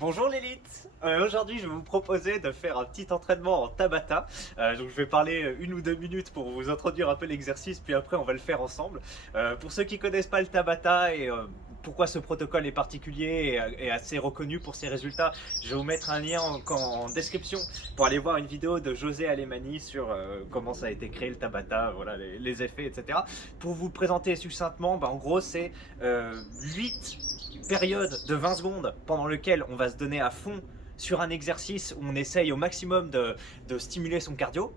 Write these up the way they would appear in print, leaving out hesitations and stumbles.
Bonjour l'élite. Aujourd'hui je vais vous proposer de faire un petit entraînement en Tabata. Donc je vais parler 1 ou 2 minutes pour vous introduire un peu l'exercice, puis après on va le faire ensemble. Pour ceux qui connaissent pas le Tabata et pourquoi ce protocole est particulier et assez reconnu pour ses résultats, je vais vous mettre un lien en description pour aller voir une vidéo de José Alemani sur comment ça a été créé le Tabata, voilà, les effets, etc. Pour vous présenter succinctement, en gros c'est 8 période de 20 secondes pendant lequel on va se donner à fond sur un exercice où on essaye au maximum de stimuler son cardio.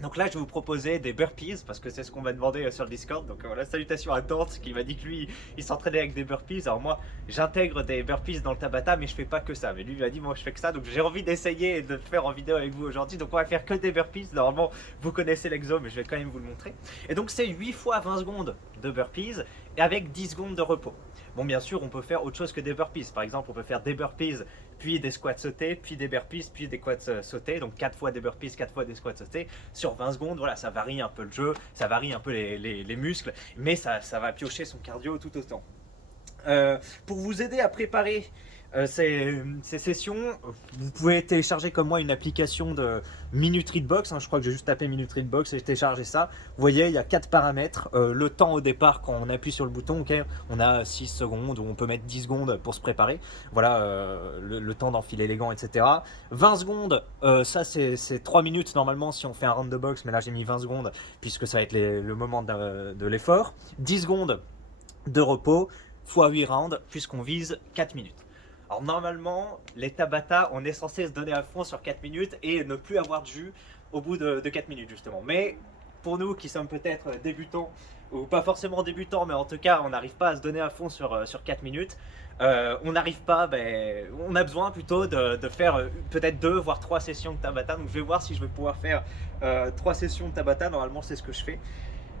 Donc là, je vais vous proposer des burpees parce que c'est ce qu'on m'a demandé sur le Discord. Donc voilà, salutations à Dante qui m'a dit que lui, il s'entraînait avec des burpees. Alors moi, j'intègre des burpees dans le Tabata, mais je fais pas que ça. Mais lui, il m'a dit, moi, je fais que ça. Donc j'ai envie d'essayer et de le faire en vidéo avec vous aujourd'hui. Donc on va faire que des burpees. Normalement, vous connaissez l'exo, mais je vais quand même vous le montrer. Et donc c'est 8 fois 20 secondes de burpees et avec 10 secondes de repos. Bon, bien sûr, on peut faire autre chose que des burpees. Par exemple, on peut faire des burpees, puis des squats sautés, puis des burpees, puis des squats sautés. Donc 4 fois des burpees, 4 fois des squats sautés sur 20 secondes. Voilà, ça varie un peu le jeu, ça varie un peu les muscles, mais ça va piocher son cardio tout autant. Pour vous aider à préparer ces sessions, vous pouvez télécharger comme moi une application de Minuterie de Box. Je crois que j'ai juste tapé Minuterie de Box et j'ai téléchargé ça. Vous voyez, il y a 4 paramètres. Le temps au départ, quand on appuie sur le bouton, okay, on a 6 secondes ou on peut mettre 10 secondes pour se préparer. Voilà, le temps d'enfiler les gants, etc. 20 secondes, ça c'est 3 minutes normalement si on fait un round de boxe, mais là j'ai mis 20 secondes puisque ça va être le moment de l'effort. 10 secondes de repos fois 8 rounds puisqu'on vise 4 minutes. Alors normalement, les Tabata, on est censé se donner à fond sur 4 minutes et ne plus avoir de jus au bout de 4 minutes justement. Mais pour nous qui sommes peut-être débutants, ou pas forcément débutants, mais en tout cas on n'arrive pas à se donner à fond sur 4 minutes, on n'arrive pas, on a besoin plutôt de faire peut-être 2 voire 3 sessions de Tabata. Donc je vais voir si je vais pouvoir faire 3 sessions de Tabata, normalement c'est ce que je fais.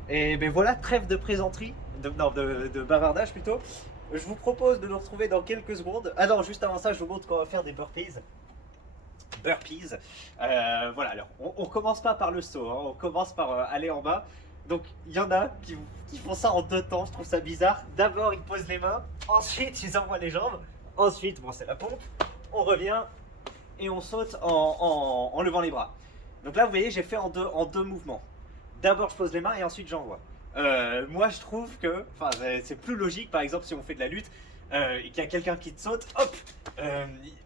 Et voilà, trêve de plaisanterie, de bavardage plutôt. Je vous propose de nous retrouver dans quelques secondes. Ah non, juste avant ça, je vous montre qu'on va faire des burpees. Burpees. Voilà, alors on commence pas par le saut, hein, on commence par aller en bas. Donc il y en a qui font ça en 2 temps, je trouve ça bizarre. D'abord ils posent les mains, ensuite ils envoient les jambes, ensuite, bon c'est la pompe, on revient et on saute en levant les bras. Donc là vous voyez, j'ai fait en deux mouvements. D'abord je pose les mains et ensuite j'envoie. Moi je trouve que c'est plus logique, par exemple si on fait de la lutte et qu'il y a quelqu'un qui te saute, hop,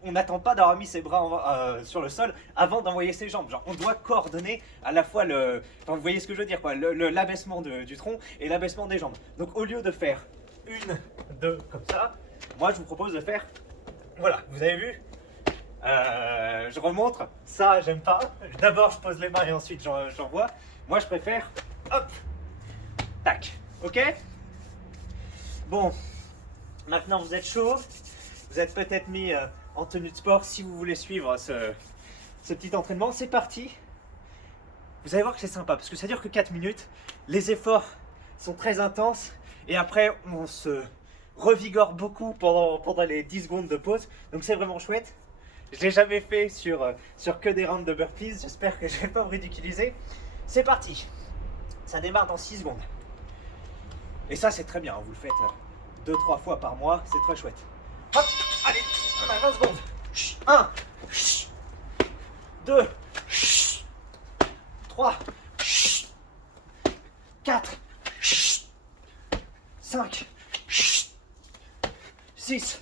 on n'attend pas d'avoir mis ses bras sur le sol avant d'envoyer ses jambes. Genre on doit coordonner à la fois vous voyez ce que je veux dire quoi, l'abaissement du tronc et l'abaissement des jambes. Donc au lieu de faire 1, 2 comme ça, moi je vous propose de faire, voilà, vous avez vu, je remontre, ça j'aime pas. D'abord je pose les mains et ensuite j'envoie. Moi je préfère, hop, tac, ok. Bon, maintenant vous êtes chaud, vous êtes peut-être mis en tenue de sport si vous voulez suivre ce petit entraînement. C'est parti. Vous allez voir que c'est sympa parce que ça dure que 4 minutes, les efforts sont très intenses et après on se revigore beaucoup pendant les 10 secondes de pause, donc c'est vraiment chouette. Je l'ai jamais fait sur que des rounds de burpees, j'espère que je vais pas me ridiculiser. C'est parti, ça démarre dans 6 secondes. Et ça c'est très bien, vous le faites 2-3 fois par mois, c'est très chouette. Hop, allez, on a 20 secondes. 1, 2, 3, 4, 5, 6,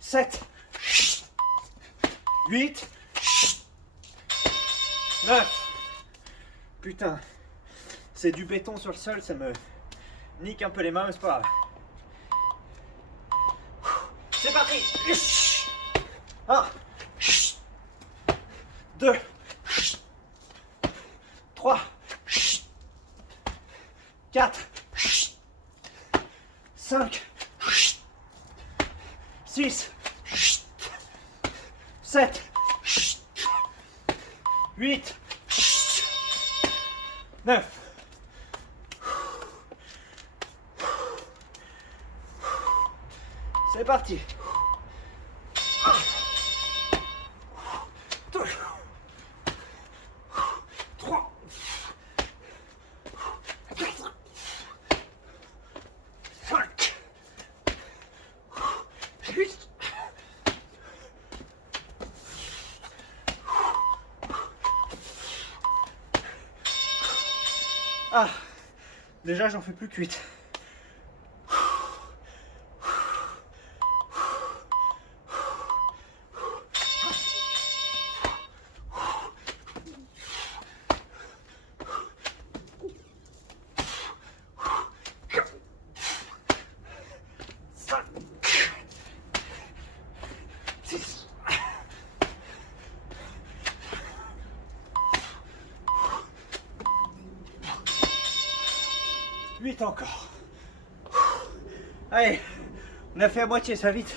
7, 8, 9. Putain, c'est du béton sur le sol, ça me nique un peu les mains, mais c'est pas grave. C'est parti. 1, 2, 3, 4, 5, 6, 7, 8, 9. C'est parti. 1, 2, 3, 4, 5, 8, Déjà, j'en fais plus que 8. Encore. Allez, on a fait à moitié, ça vite.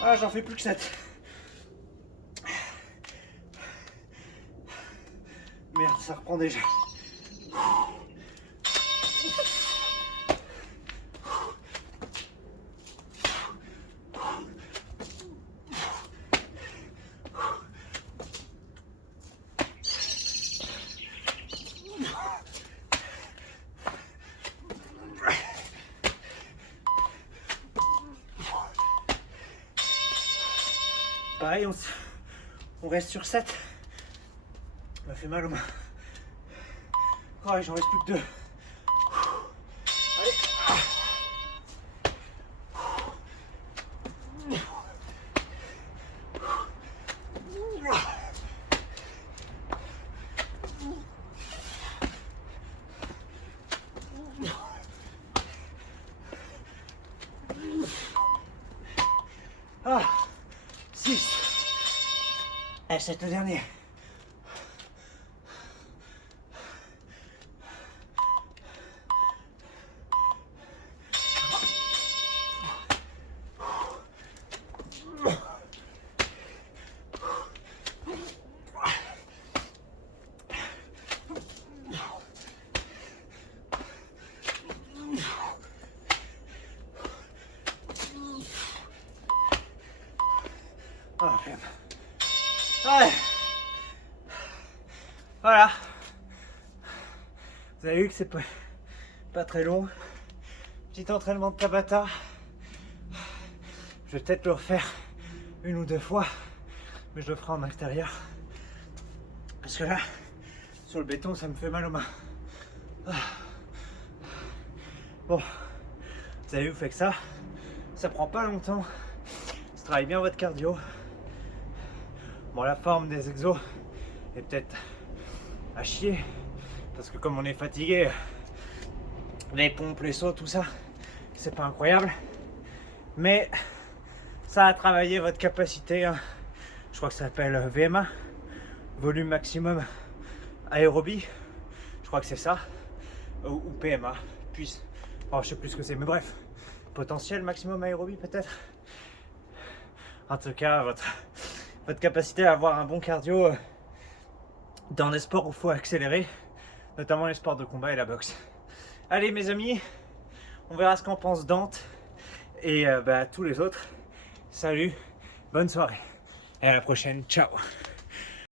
Ah, j'en fais plus que 7. Merde, ça reprend déjà. Pareil, on reste sur 7. Ça m'a fait mal aux mains. Oh, j'en reste plus que 2. Allez. Ah, 6. Et c'est le dernier. Oh, merde. Ouais. Voilà. Vous avez vu que c'est pas très long. Petit entraînement de Tabata. Je vais peut-être le refaire 1 ou 2 fois, mais je le ferai en extérieur. Parce que là, sur le béton, ça me fait mal aux mains. Bon, vous avez vu, vous faites que ça prend pas longtemps. Ça travaille bien votre cardio. Bon, la forme des exos est peut-être à chier, parce que comme on est fatigué, les pompes, les sauts, tout ça, c'est pas incroyable. Mais ça a travaillé votre capacité, hein. Je crois que ça s'appelle VMA, volume maximum aérobie, je crois que c'est ça, ou PMA, puis, oh, je sais plus ce que c'est, mais bref, potentiel maximum aérobie peut-être. En tout cas, votre capacité à avoir un bon cardio dans des sports où il faut accélérer, notamment les sports de combat et la boxe. Allez mes amis, on verra ce qu'en pense Dante et tous les autres. Salut, bonne soirée et à la prochaine, ciao.